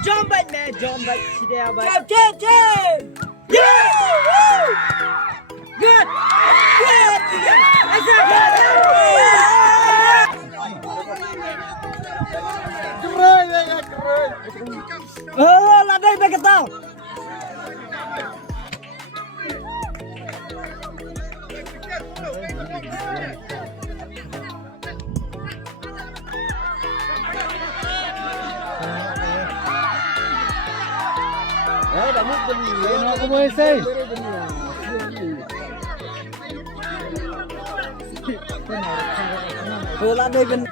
Jom baik Sidia baik. Jom. Yeah! Woo! Good. Oh, ladai baik tau. Aku mau say. Bola dai ben.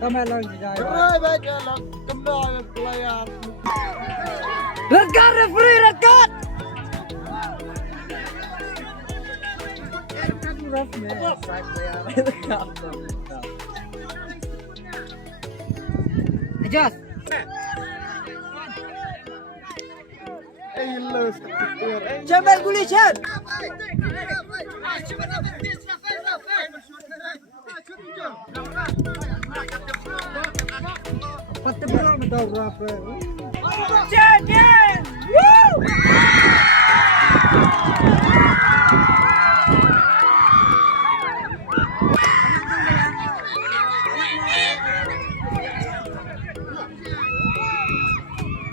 Kamera lagi jaya. Kerai baik lah. Kembali pelayan. Rekat referee rekat. Adjust. Jabal guli shot. Pati bola betul berapa? Jen! Woo!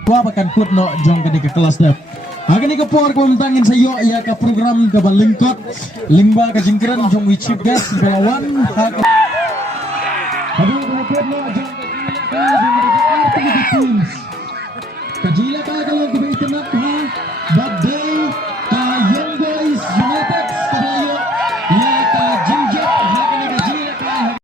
Wah makan kut no jong kini ke kelas dap. Agak ke por ko mentangin sayo ya ke program ke balingkot lingba ke jingkran jong wicip gas balawan hak. Aduh kut no jong kajila ka kalau kita nak ha bad